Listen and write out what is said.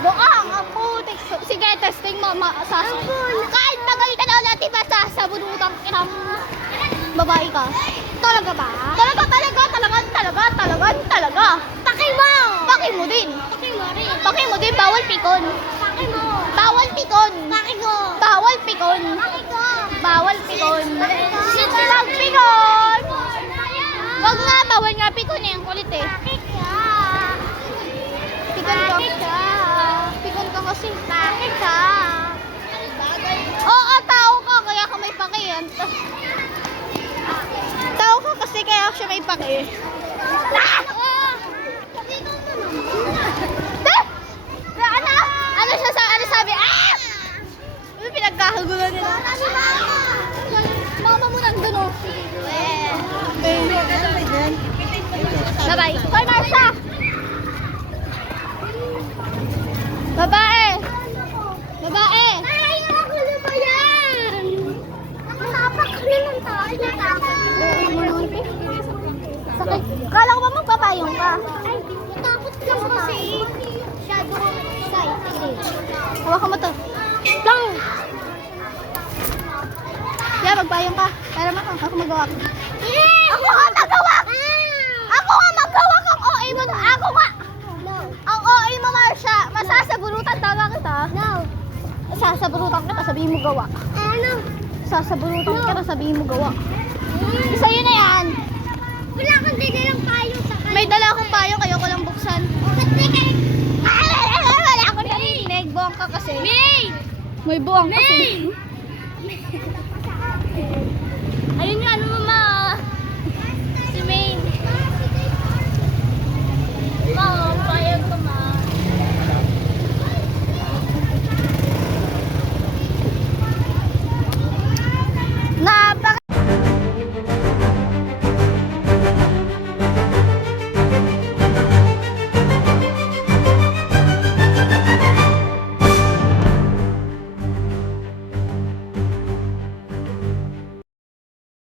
Doang, ang putik. Sige, testing mo. Kahit pagalitan na ulit, diba sasabunutan kinang babae ka? Talaga ba? Talaga. Paki mo din. Paki mo din, bawal pikon. Bawal pikon. Bawal pikon. Bawal pikon. Silang pikon. Wag nga, bawal nga pikon eh. Ang kulit eh. Pikon ka kasi. Bakit ka? Oo, tao ka. Kaya ka may paki yan. Tao ka kasi kaya siya may paki. Ano sabi? Ano pinagkakagulan nila? Mama mo nandun o. Bye-bye. Hoy, Marsha! Babae! Ay, nakakulo ba yan? Natapak ka naman tayo. Sakit. Kala ko ba magpapayong ka? Ay, natakot lang kasi. Shadow excited. Hawakan mo to. Lang! Yeah, magpayong ka. Para ako magawa ko. Yeah! Ako nga magawa! Ako nga magawa kang OA mo. Ako nga! No. Ang OA mo, Marsha. Masasabunutan tama kita. No. Sasabunutan kita, sabihin mo gawa. Ano? Sasabunutan kita, sabihin mo gawa. Sa'yo na yan. Wala kang dinilang payo sa kanya. May dala akong payo, kayo ko lang buksan. Wala akong narinig. Buwang ka kasi. May! May buwang kasi.